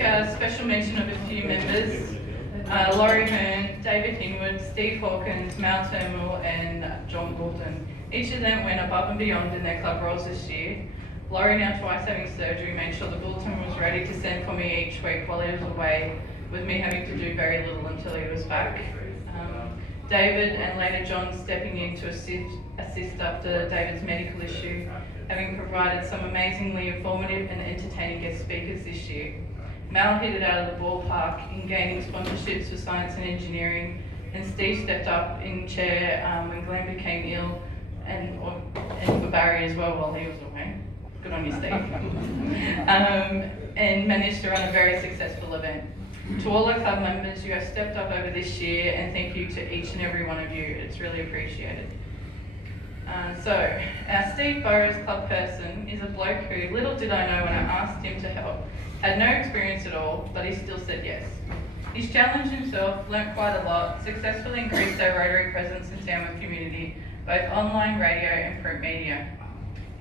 make a special mention of a few members. Laurie Hearn, David Hinwood, Steve Hawkins, Mal Turnbull and John Goulton. Each of them went above and beyond in their club roles this year. Laurie, now twice having surgery, made sure the bulletin was ready to send for me each week while he was away, with me having to do very little until he was back. David and later John stepping in to assist after David's medical issue, having provided some amazingly informative and entertaining guest speakers this year. Mal hit it out of the ballpark in gaining sponsorships for science and engineering, and Steve stepped up in chair when Glenn became ill, and for Barry as well while he was away. Good on you, Steve. And managed to run a very successful event. To all our club members, you have stepped up over this year, and thank you to each and every one of you. It's really appreciated. So, our Steve Burrows club person is a bloke who, little did I know when I asked him to help, had no experience at all, but he still said yes. He's challenged himself, learnt quite a lot, successfully increased our Rotary presence in Tamworth community, both online, radio and print media.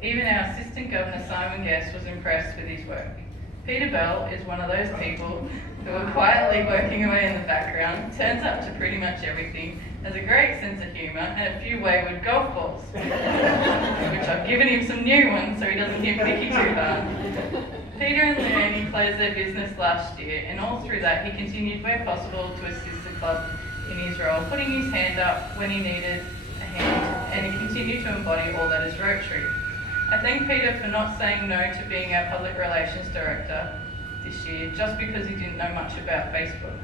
Even our Assistant Governor Simon Guest was impressed with his work. Peter Bell is one of those people who are quietly working away in the background, turns up to pretty much everything, has a great sense of humour and a few wayward golf balls, which I've given him some new ones so he doesn't get picky too hard. Peter and Leonie closed their business last year, and all through that he continued where possible to assist the club in his role, putting his hand up when he needed a hand, and he continued to embody all that is Rotary. I thank Peter for not saying no to being our Public Relations Director this year, just because he didn't know much about Facebook.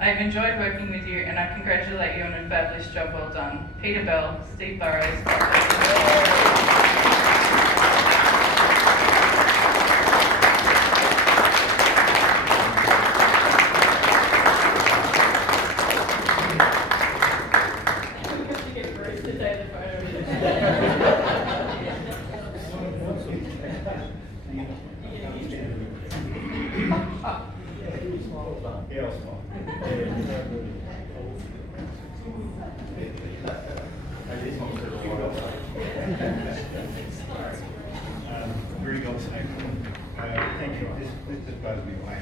I have enjoyed working with you, and I congratulate you on a fabulous job well done. Peter Bell, Steve Burrows. Very well said. Thank you. This just blows me away.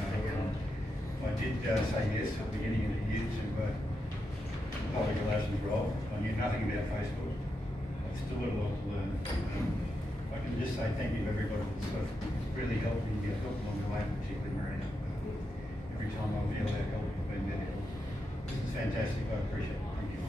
I did say yes at the beginning of the year to public relations role. I knew nothing about Facebook. I still got a lot to learn. I can just say thank you to everybody that's really helped me get help along the way, particularly Marina. Every time I've been able to help, I've been there. This is fantastic. I appreciate it. Thank you.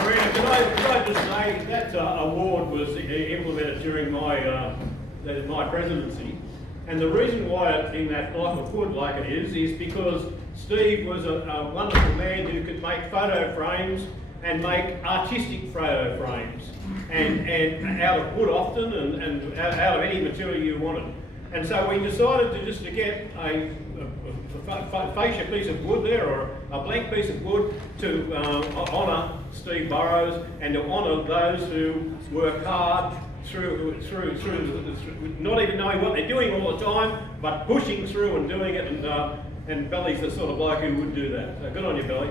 Marina, can I just say that award was implemented during my presidency, and the reason why it's in that block of wood like it is because Steve was a wonderful man who could make photo frames and make artistic photo frames, and out of wood often, and out of any material you wanted. And so we decided to get a fascia piece of wood there, or a blank piece of wood, to honour Steve Burrows and to honour those who work hard through not even knowing what they're doing all the time, but pushing through and doing it. And Belly's the sort of bloke who would do that. So good on you, Belly.